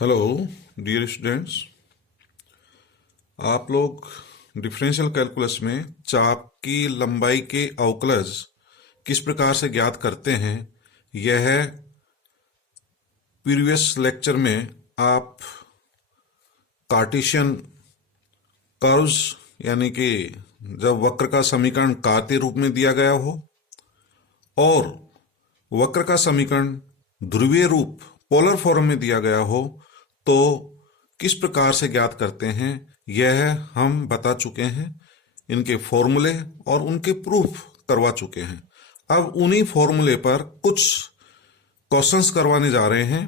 Hello dear students, आप लोग differential calculus में चाप की लंबाई के अवकलज किस प्रकार से ज्ञात करते हैं, यह प्रीवियस लेक्चर में आप कार्टेशियन कर्व्स यानी कि जब वक्र का समीकरण कार्तीय रूप में दिया गया हो और वक्र का समीकरण ध्रुवीय रूप पोलर फॉर्म में दिया गया हो तो किस प्रकार से ज्ञात करते हैं, यह हम बता चुके हैं। इनके फॉर्मूले और उनके प्रूफ करवा चुके हैं। अब उन्हीं फॉर्मूले पर कुछ क्वेश्चंस करवाने जा रहे हैं।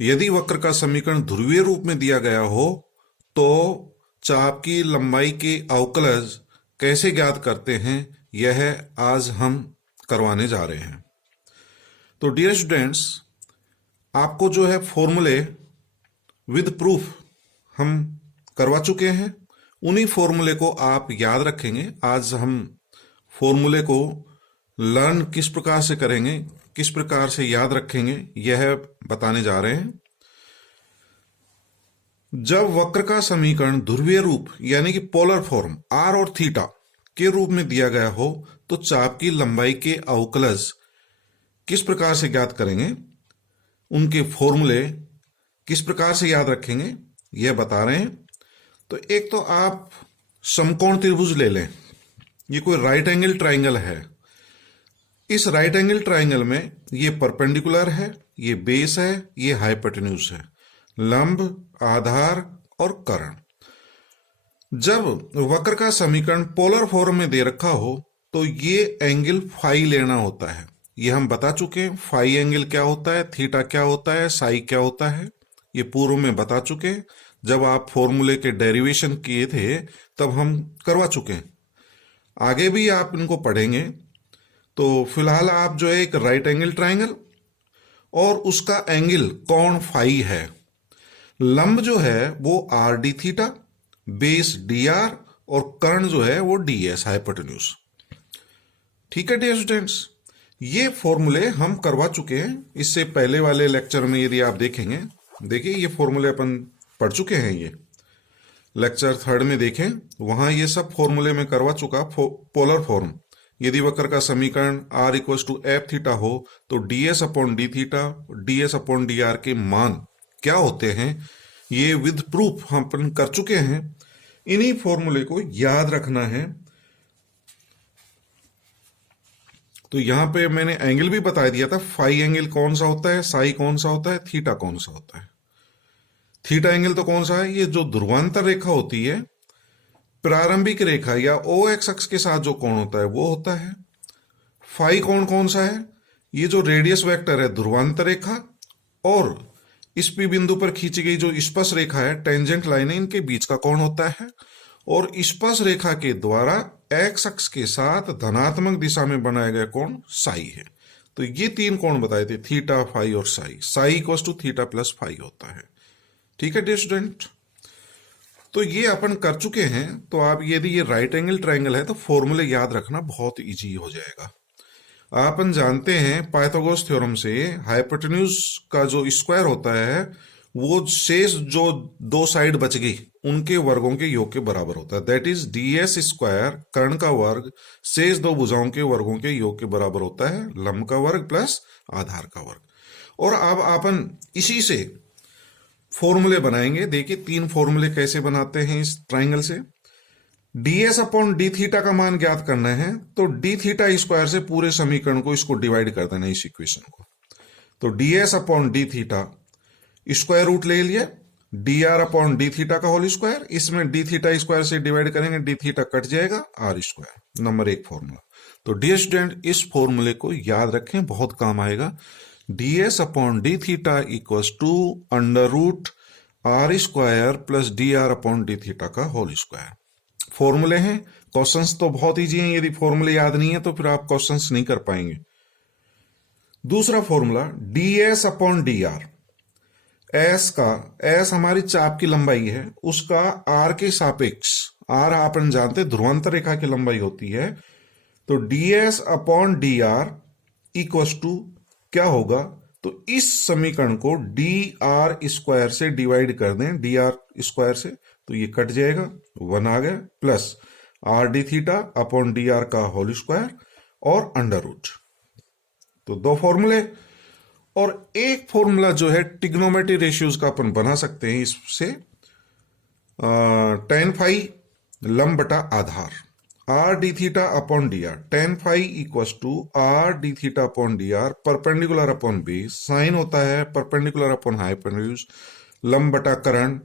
यदि वक्र का समीकरण ध्रुवीय रूप में दिया गया हो तो चाप की लंबाई के अवकलज कैसे ज्ञात करते हैं, यह आज हम करवाने जा रहे हैं। तो डियर स्टूडेंट्स, आपको जो है फॉर्मूले विद प्रूफ हम करवा चुके हैं। उन्हीं फॉर्मूले को आप याद रखेंगे। आज हम फॉर्मूले को लर्न किस प्रकार से करेंगे, किस प्रकार से याद रखेंगे, यह बताने जा रहे हैं। जब वक्र का समीकरण ध्रुवीय रूप यानी कि पोलर फॉर्म r और थीटा के रूप में दिया गया हो तो चाप की लंबाई के अवकलज किस प्रकार से ज्ञात करेंगे, उनके फॉर्मूले किस प्रकार से याद रखेंगे, यह बता रहे हैं। तो एक तो आप समकोण त्रिभुज ले लें। ये कोई राइट एंगल ट्राइंगल है। इस राइट एंगल ट्राइंगल में ये परपेंडिकुलर है, ये बेस है, ये हाइपोटेन्यूज है, लंब, आधार और कर्ण। जब वक्र का समीकरण पोलर फॉर्म में दे रखा हो तो ये एंगल फाई लेना होता है। ये हम बता चुके हैं। फाई एंगल क्या होता है, थीटा क्या होता है, साई क्या होता है, ये पूर्व में बता चुके हैं। जब आप फॉर्मूले के डेरिवेशन किए थे तब हम करवा चुके हैं। आगे भी आप इनको पढ़ेंगे। तो फिलहाल आप जो है एक राइट एंगल ट्राइंगल और उसका एंगल कोण फाई है। लंब जो है वो are D theta, base D R और कर्ण जो है वो डी एस हाइपोटेन्यूज। ठीक है डियर स्टूडेंट्स, ये फॉर्मूले हम करवा चुके हैं। इससे पहले वाले लेक्चर में यदि आप देखेंगे, देखिए ये फॉर्मूले अपन पढ़ चुके हैं। ये लेक्चर 3 में देखें, वहां ये सब फॉर्मूले में करवा चुका। पोलर फॉर्म, यदि वक्र का समीकरण r equals to F theta हो तो D S upon D theta, D S upon D R के मान क्या होते हैं, ये विद प्रूफ हम अपन कर चुके हैं। इन्हीं फॉर्मूले को याद रखना है। तो यहां पे मैंने एंगल भी बता दिया था। फाई एंगल कौन सा होता है, साई कौन सा होता है, थीटा कौन सा होता है। थीटा एंगल तो कौन सा है, ये जो ध्रुवांतर रेखा होती है, प्रारंभिक रेखा या ओ एक्स अक्ष के साथ जो कोण होता है वो होता है। फाई कोण कौन सा है, ये जो रेडियस वेक्टर है ध्रुवांतर रेखा और इस पी बिंदु पर खींची गई जो स्पर्श रेखा है, टेंजेंट लाइन है, इनके बीच का कोण होता है। और स्पर्श रेखा के द्वारा एक्स अक्ष के साथ धनात्मक दिशा में बनाया गया कोण साई है। तो ये 3 कोण बताए थे, थीटा, फाई और psi. Psi equals to theta plus phi होता है। ठीक है डियर स्टूडेंट, तो ये अपन कर चुके हैं। तो आप यदि ये राइट एंगल ट्राइंगल है तो फॉर्मूले याद रखना बहुत इजी हो जाएगा। अपन जानते हैं पाइथागोरस थ्योरम से हाइपोटेन्यूज का जो स्क्वायर होता है वो शेष जो 2 साइड बच गई उनके वर्गों के योग के बराबर होता है। That is D S square, कर्ण का वर्ग शेष 2 भुजाओं के वर्गों के योग के बराबर होता है, लंब का वर्ग प्लस आधार का वर्ग। और अब अपन इसी से फॉर्मूले बनाएंगे। देखिए 3 फॉर्मूले कैसे बनाते हैं इस ट्राइंगल से। D S upon D theta का मान ज्ञात करना है तो डी थीटा स्क्वायर से पूरे समीकरण को इसको डिवाइड कर देना, इस इक्वेशन को। तो D S upon D theta square root ले लिया, D R upon D theta का होल स्क्वायर, इसमें डी थीटा स्क्वायर से डिवाइड करेंगे, डी थीटा कट जाएगा, आर स्क्वायर। Number 1 formula. तो डियर स्टूडेंट, इस फॉर्मूले को याद रखें, बहुत काम आएगा। D S upon D theta equals to under root R square plus D R upon D theta का होल स्क्वायर। फॉर्मूले हैं। क्वेश्चंस तो बहुत इजी हैं। यदि फॉर्मूले याद नहीं है तो फिर आप क्वेश्चंस नहीं कर पाएंगे। दूसरा formula D S upon D are. S हमारी चाप की लंबाई है, उसका आर के सापेक्ष, आर अपन जानते ध्रुवांतर रेखा की लंबाई होती है। तो D S upon D R equals to क्या होगा, तो इस समीकरण को डी आर स्क्वायर से डिवाइड कर दें, डी आर स्क्वायर से, तो ये कट जाएगा, 1 आ गया, plus are D theta upon D are का होल स्क्वायर और अंडर रूट। तो दो फॉर्मूले, और एक फॉर्मूला जो है टिग्नोमेट्री रेशियोज का अपन बना सकते हैं इससे, tan फाई लंब बटा आधार, R D theta upon D R, tan phi equals to R D theta upon D R, perpendicular upon base, sine होता है परपेंडिकुलर अपॉन हाइपोटेन्यूज, लंब बटा करण,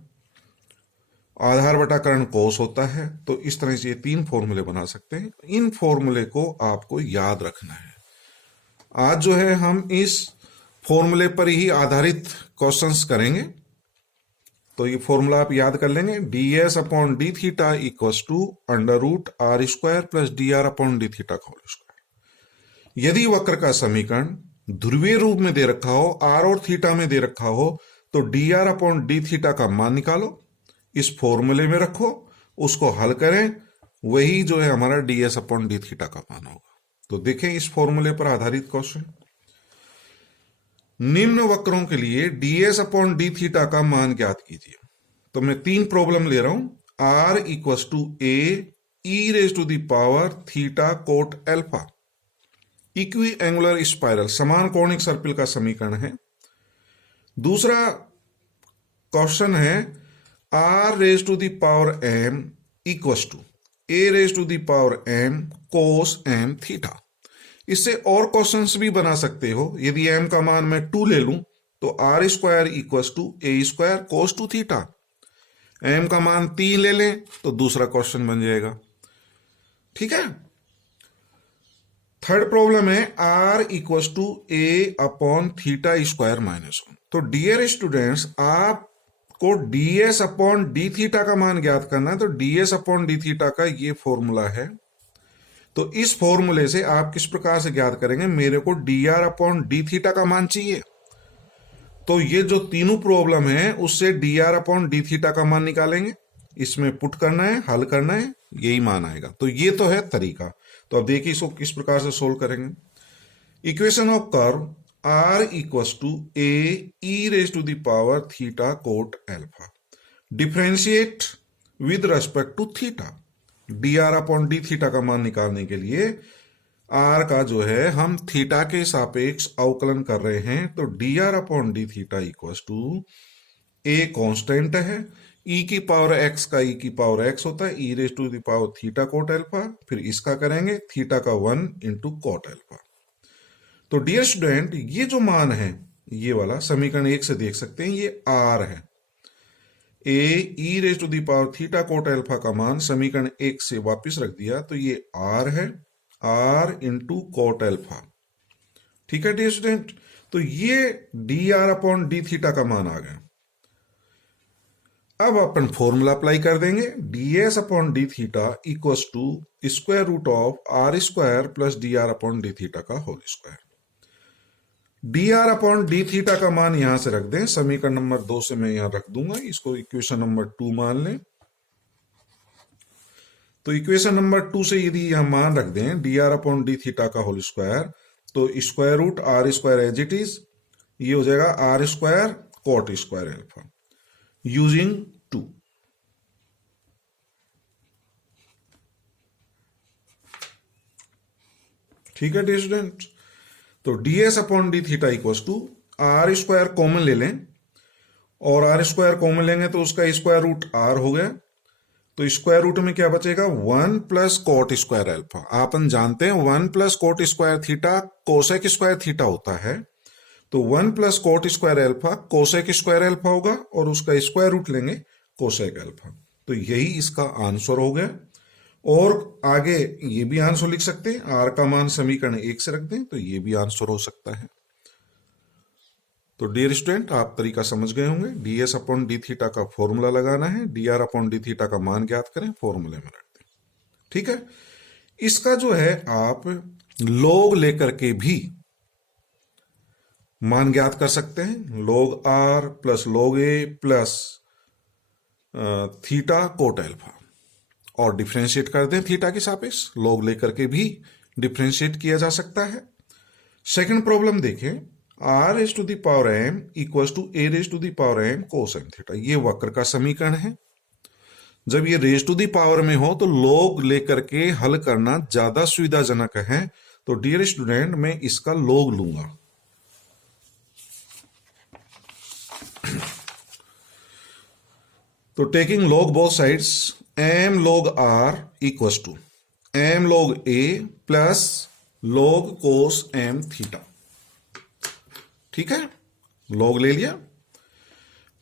आधार बटा करण कोस होता है। तो इस तरह से ये 3 फॉर्मूले बना सकते हैं। इन फॉर्मूले को आपको याद रखना है। आज जो है हम इस फॉर्मूले पर ही आधारित क्वेश्चंस करेंगे। तो ये फॉर्मूला आप याद कर लेंगे, D S upon D theta equals to under root R square plus D R upon D theta का होल स्क्वायर। यदि वक्र का समीकरण ध्रुवीय रूप में दे रखा हो, आर और थीटा में दे रखा हो, तो D R upon D theta का मान निकालो, इस फॉर्मूले में रखो, उसको हल करें, वही जो है हमारा D S upon D theta का मान होगा। तो देखें इस फॉर्मूले पर आधारित क्वेश्चन, निम्न वक्रों के लिए ds अपॉन डी थीटा का मान ज्ञात कीजिए। तो मैं 3 प्रॉब्लम ले रहा हूं, r equals to A E raise to the power theta cot alpha, equiangular spiral, समान कोणिक सर्पिल का समीकरण है। दूसरा क्वेश्चन है r raise to the power m equals to a raise to the power m cos m theta. इससे और क्वेश्चंस भी बना सकते हो। यदि m का मान मैं 2 ले लूं तो R square equals to A square cos two theta, m का मान 3 ले लें तो दूसरा क्वेश्चन बन जाएगा। ठीक है। थर्ड प्रॉब्लम है r equals to A upon theta square minus 1। तो डियर स्टूडेंट्स, आपको ds अपॉन डी थीटा का मान ज्ञात करना है। तो ds अपॉन डी थीटा का ये फॉर्मूला है। तो इस फॉर्मूले से आप किस प्रकार से ज्ञात करेंगे, मेरे को D R upon D theta का मान चाहिए, तो ये जो तीनों प्रॉब्लम है उससे D R upon D theta का मान निकालेंगे, इसमें पुट करना है, हल करना है, यही मान आएगा। तो ये तो है तरीका। तो अब देखिए इसको किस प्रकार से सोल्व करेंगे। Equation of curve R equals to A E raise to the power theta cot alpha, differentiate with respect to theta. D R upon D theta का मान निकालने के लिए आर का जो है हम थीटा के सापेक्ष अवकलन कर रहे हैं। तो D R upon D theta equals to A constant है, ई की पावर एक्स का ई की पावर एक्स होता है, E raise to the power theta cot alpha, फिर इसका करेंगे थीटा का 1 इंटू कोट एल्फा। तो डियर स्टूडेंट, ये जो मान है ये वाला समीकरण 1 से देख सकते हैं, ये आर है। A E raise to the power theta cot alpha का मान समीकरण 1 से वापस रख दिया, तो ये आर है, आर इंटू कोट एल्फा। ठीक है डियर स्टूडेंट। तो ये D R upon D theta का मान आ गया। अब अपन फॉर्मूला अप्लाई कर देंगे, D S upon D theta equals to square root of R square plus D R upon D theta का whole square. D R upon D theta का मान यहां से रख दें, समीकरण नंबर 2 से मैं यहां रख दूंगा, इसको इक्वेशन नंबर 2 मान लें। तो इक्वेशन नंबर 2 से यदि यहां मान रख दें D R upon D theta का होल स्क्वायर, तो square root R square as it is, ये हो जाएगा R square cot square alpha using 2। ठीक है डियर स्टूडेंट। तो ds upon D theta equals to R square common ले लें, और आर स्क्वायर कॉमन लेंगे तो उसका स्क्वायर रूट आर हो गया। तो स्क्वायर रूट में क्या बचेगा, 1 प्लस कोट स्क्वायर एल्फा। आपन जानते हैं 1 plus coat square theta cosec square theta होता है। तो 1 plus coat square alpha cosec square alpha होगा, और उसका स्क्वायर रूट लेंगे कोसेक एल्फा। तो यही इसका आंसर हो गया। और आगे ये भी आंसर लिख सकते हैं, आर का मान समीकरण 1 से रख दें तो ये भी आंसर हो सकता है। तो डियर स्टूडेंट, आप तरीका समझ गए होंगे। D S upon D theta का फॉर्मूला लगाना है, D R upon D theta का मान ज्ञात करें, फॉर्मूले में रख दें। ठीक है। इसका जो है आप लॉग लेकर के भी मान ज्ञात कर सकते हैं, log are plus log A plus theta cot alpha, और डिफरेंशिएट कर दें थीटा के सापेक्ष, लॉग लेकर के भी डिफरेंशिएट किया जा सकता है। सेकंड प्रॉब्लम देखें, R raise to the power M equal to A raise to the power M cos M theta, ये वक्र का समीकरण है। जब ये रेज टू दी पावर में हो तो log लेकर के हल करना ज्यादा सुविधाजनक है। तो डियर स्टूडेंट, मैं इसका log लूंगा। तो taking log both sides, m log r equal to m log a plus log cos m theta. ठीक है, log ले लिया।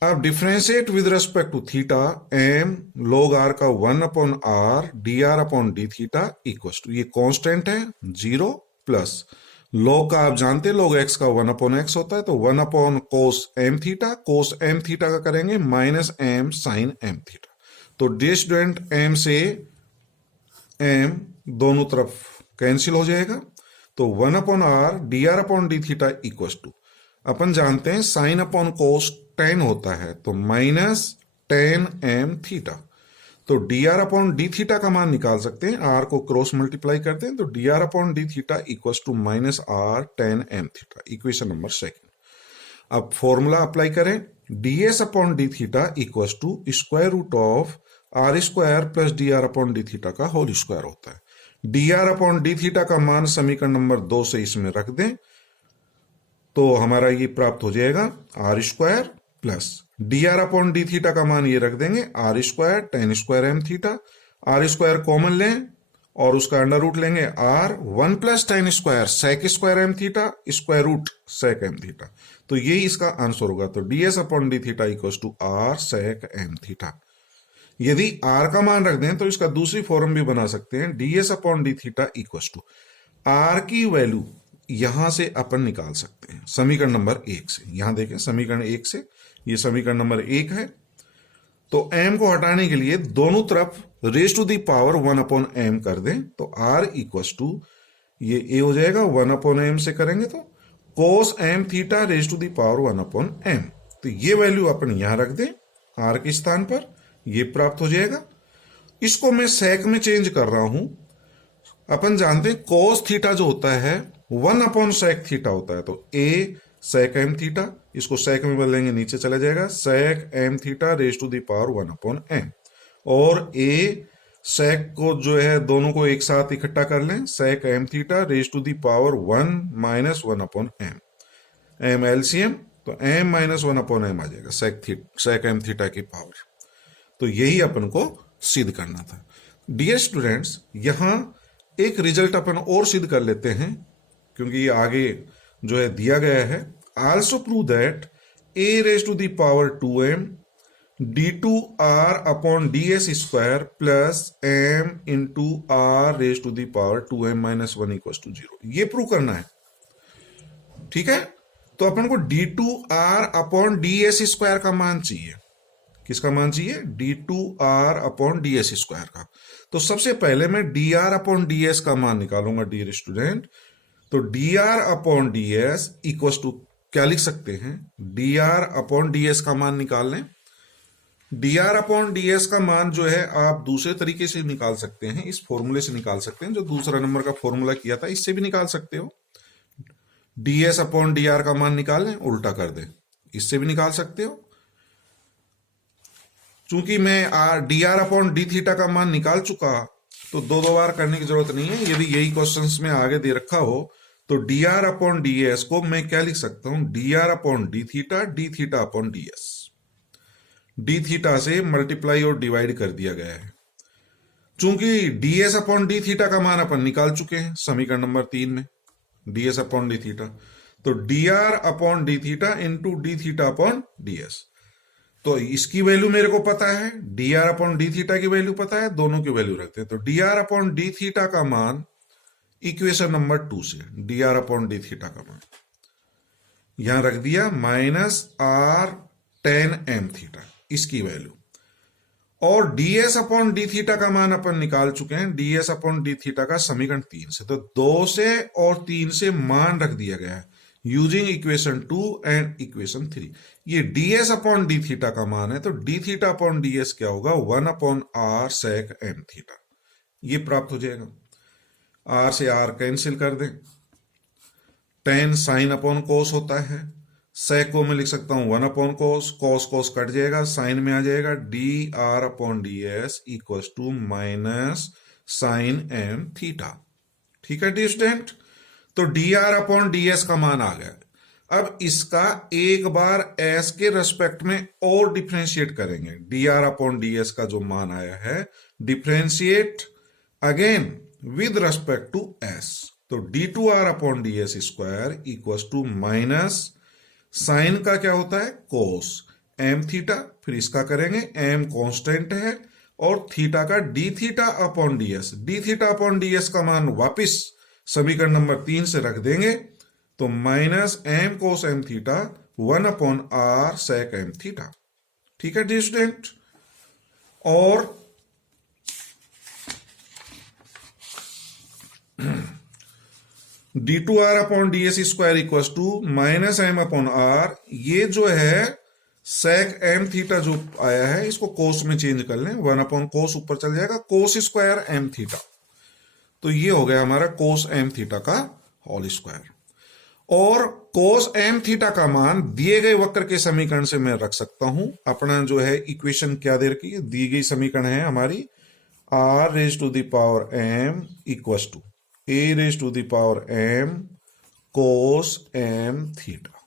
अब differentiate with respect to theta, m log r का 1/r dr upon D theta equal to, ये constant है 0 plus log का आप जानते हैं log x का 1/x होता है, तो 1 cos m theta, cos m theta का करेंगे minus m sin m theta. तो डियर स्टूडेंट, m से m दोनों तरफ कैंसिल हो जाएगा, तो 1/r dr upon D theta equal to, अपन जानते हैं साइन अपॉन कोस 10 होता है, तो माइनस 10 m थीटा। तो dr अपॉन डी थीटा का मान निकाल सकते हैं, r को क्रॉस मल्टीप्लाई करते हैं, तो dr upon D theta equal to minus r 10 m theta, equation number second. अब फॉर्मूला अप्लाई करें, ds upon D theta equal to square root of r square plus dr upon D theta का whole square होता है। dr upon D theta का मान समीकरण number 2 से इसमें रख दें, तो हमारा ये प्राप्त हो जाएगा r square plus dr upon D theta का मान ये रख देंगे r square 10 square m theta, r square common लें और उसका अंडर रूट लेंगे r 1 plus 10 square sec square m theta square root sec m theta. तो ये इसका आंसर होगा। तो ds upon D theta equal to r sec m theta. यदि r का मान रख दें तो इसका दूसरी फॉर्म भी बना सकते हैं, ds upon D theta equal to r की वैल्यू यहां से अपन निकाल सकते हैं समीकरण नंबर 1 से। यहां देखें समीकरण 1 से, ये समीकरण नंबर 1 है। तो m को हटाने के लिए दोनों तरफ raise to the power 1/m कर दें, तो r इक्वल टू ये a हो जाएगा, 1/m से करेंगे तो cos m theta raise to the power 1/m। तो ये वैल्यू अपन यहां रख दें r के स्थान पर, ये प्राप्त हो जाएगा। इसको मैं sec में चेंज कर रहा हूं। अपन जानते हैं cos थीटा जो होता है 1/sec थीटा होता है, तो a sec m थीटा, इसको sec में बदलेंगे नीचे चला जाएगा, sec m theta raise to the power 1/m। और a sec को जो है दोनों को एक साथ इकट्ठा कर लें, sec m theta raise to the power 1 minus 1/m, m LCM, तो m माइनस 1/m आ जाएगा sec m थीटा की पावर। तो यही अपन को सिद्ध करना था। डियर स्टूडेंट्स, यहां एक रिजल्ट अपन और सिद्ध कर लेते हैं, क्योंकि ये आगे जो है दिया गया है। Also prove that a raise to the power 2m d2r upon ds square plus m into r raise to the power 2m minus 1 equal to 0, ये प्रूव करना है। ठीक है, तो अपन को d2r अपॉन ds स्क्वायर का मान चाहिए। किसका मान चाहिए? d2r अपॉन ds स्क्वायर का। तो सबसे पहले मैं dr अपॉन ds का मान निकालूंगा डियर स्टूडेंट। तो dr upon ds equal to क्या लिख सकते हैं? dr अपॉन ds का मान निकाल लें। dr अपॉन ds का मान जो है आप दूसरे तरीके से निकाल सकते हैं, इस फॉर्मूले से निकाल सकते हैं, जो दूसरा नंबर का फॉर्मूला किया था इससे भी निकाल सकते हो। ds अपॉन dr का मान निकाल लें, उल्टा कर दें, इससे भी निकाल सकते हो। चूंकि मैं dr अपॉन डी थीटा का मान निकाल चुका, तो दो बार करने की जरूरत नहीं है। यदि यही क्वेश्चंस में आगे दे रखा हो तो dr अपॉन ds को मैं क्या लिख सकता हूं? dr upon D theta upon ds। D theta से मल्टीप्लाई और डिवाइड कर दिया गया है। चूंकि ds अपॉन डी थीटा का मान अपन निकाल चुके हैं समीकरण नंबर 3 में, ds अपॉन डी थीटा, तो dr upon D theta into D theta upon ds। तो इसकी वैल्यू मेरे को पता है, dr अपॉन डी थीटा की वैल्यू पता है, दोनों की वैल्यू रखते हैं। तो dr अपॉन डी थीटा का मान इक्वेशन नंबर 2 से, dr अपॉन डी थीटा का मान यहां रख दिया माइनस r 10m थीटा, इसकी वैल्यू। और ds अपॉन डी थीटा का मान अपन निकाल चुके हैं, ds अपॉन डी थीटा का समीकरण 3 से। तो 2 से और 3 से मान रख दिया गया है यूजिंग इक्वेशन 2 एंड इक्वेशन 3। ये ds अपॉन डी थीटा का मान है, तो डी थीटा अपॉन ds क्या होगा? 1 upon r sec m theta, ये प्राप्त हो जाएगा। r से r कैंसिल कर दें, tan साइन अपॉन कोस होता है, सेक को मैं लिख सकता हूं 1 upon cos, cos cos cut जाएगा, साइन में आ जाएगा D R upon D S equal to minus sine M theta. ठीक है डी स्टूडेंट, तो D R upon D S का मान आ गया। अब इसका एक बार एस के रेस्पेक्ट में और डिफ्रेंशिएट करेंगे, D R upon D S का जो मान आया है differentiate again with respect to S, तो D two R upon D S square equal to minus sine का क्या होता है कोस एम थीटा, फिर इसका करेंगे एम कांस्टेंट है और थीटा का D theta upon D S, D theta upon D S का मान वापिस समीकरण नंबर 3 से रख देंगे, तो minus M cos M theta 1 upon R sec M theta. ठीक है डी स्टूडेंट, और D two R upon D S square equal to minus M upon R, ये जो है सेक एम थीटा जो आया है इसको कोस में चेंज कर लें, 1 अपॉन कोस ऊपर चल जाएगा, कोस स्क्वायर एम थीटा, तो ये हो गया हमारा कोस एम थीटा का होल स्क्वायर। और कोस एम थीटा का मान दिए गए वक्र के समीकरण से मैं रख सकता हूं। अपना जो है इक्वेशन क्या दे रखी है, दी गई समीकरण है हमारी R raise to the power M equal to A raise to the power M cos M theta,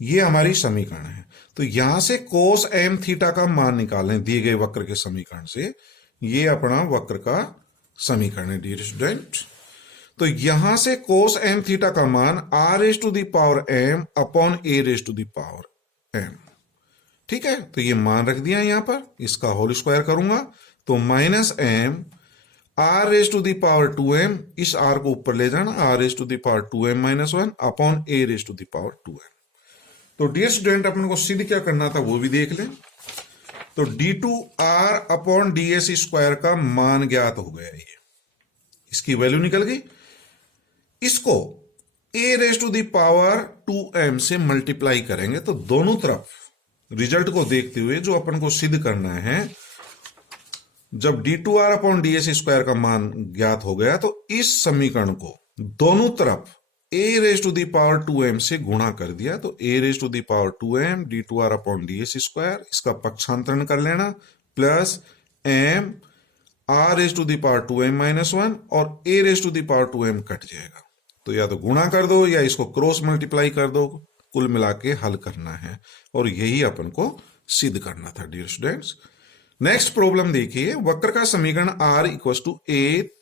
ये हमारी समीकरण है। तो यहां से कोस एम थीटा का मान निकालें दिए गए वक्र के समीकरण से, ये अपना वक्र का समीकरण है डियर स्टूडेंट। तो यहां से कोस एम थीटा का मान R raise to the power M upon A raise to the power M. ठीक है, तो ये मान रख दिया यहां पर, इसका होल स्क्वायर करूंगा तो minus M R raise to the power 2m, इस आर को ऊपर ले जाना, R raise to the power 2m minus 1 upon A raise to the power 2m। तो डियर स्टूडेंट अपन को सिद्ध क्या करना था वो भी देख लें। तो D two R upon D S square का मान ज्ञात हो गया, ये इसकी वैल्यू निकल गई। इसको A raise to the power 2m से मल्टीप्लाई करेंगे, तो दोनों तरफ रिजल्ट को देखते हुए जो अपन को सिद्ध करना है, जब D two R upon D S square का मान ज्ञात हो गया तो इस समीकरण को दोनों तरफ A raise to the power 2m से गुणा कर दिया, तो A raise to the power 2m D two R upon D S square, इसका पक्षांतरण कर लेना, plus M R raise to the power 2m minus 1 और A raise to the power 2m cut जाएगा, तो या तो गुणा कर दो या इसको क्रॉस मल्टीप्लाई कर दो, कुल मिला के हल करना है, और यही अपन को सिद्ध करना था डियर स्टूडेंट्स। नेक्स्ट प्रॉब्लम देखिए, वक्र का समीकरण R equal to A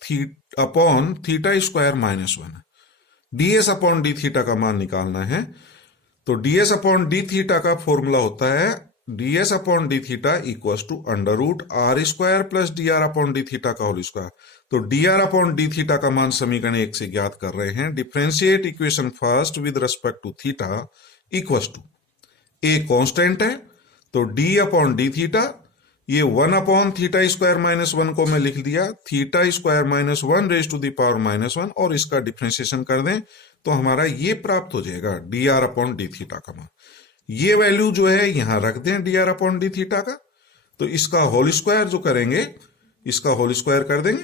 upon theta square minus 1, DS upon D theta का मान निकालना है। तो डीएस अपॉन डी थीटा का फॉर्मूला होता है DS upon D theta equal to under root R square plus D R upon D theta का whole square. तो D R upon D theta का मान समीकरण 1 से ज्ञात कर रहे हैं। Differentiate equation first with respect to theta equal to A constant है, तो डी अपॉन डी थीटा, ये 1 अपॉन थीटा स्क्वायर माइनस 1 को मैं लिख दिया theta square minus 1 raise to the power minus 1, और इसका डिफरेंशिएशन कर दें तो हमारा ये प्राप्त हो जाएगा D R upon D theta का मान। ये वैल्यू जो है यहां रख दें D R upon D theta का, तो इसका होल स्क्वायर जो करेंगे, इसका होल स्क्वायर कर देंगे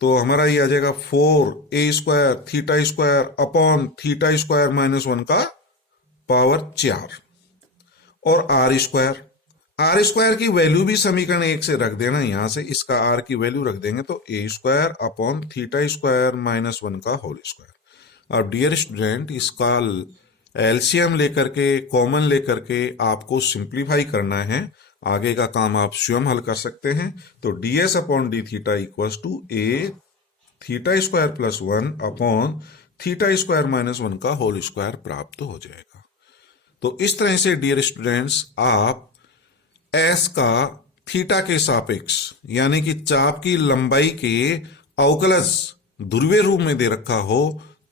तो हमारा ये आ जाएगा 4a square theta square upon theta square minus 1 का पावर 4 और आर स्क्वायर। आर स्क्वायर की वैल्यू भी समीकरण 1 से रख देना, यहां से इसका आर की वैल्यू रख देंगे तो A square upon theta square minus 1 का होल स्क्वायर। अब डियर स्टूडेंट, इसका एलसीएम लेकर के, कॉमन लेकर के आपको सिंप्लीफाई करना है, आगे का काम आप स्वयं हल कर सकते हैं। तो DS upon D theta equal to A theta square plus 1 upon theta square minus 1 का होल स्क्वायर प्राप्त हो जाएगा। तो इस तरह से डियर स्टूडेंट्स, आप एस का थीटा के सापेक्ष यानी कि चाप की लंबाई के अवकलज ध्रुवीय रूप में दे रखा हो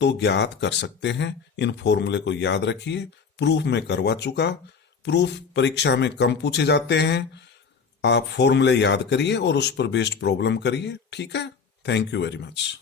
तो ज्ञात कर सकते हैं। इन फॉर्मूले को याद रखिए, प्रूफ में करवा चुका, प्रूफ परीक्षा में कम पूछे जाते हैं। आप फॉर्मूले याद करिए और उस पर बेस्ड प्रॉब्लम करिए। ठीक है, थैंक यू वेरी मच।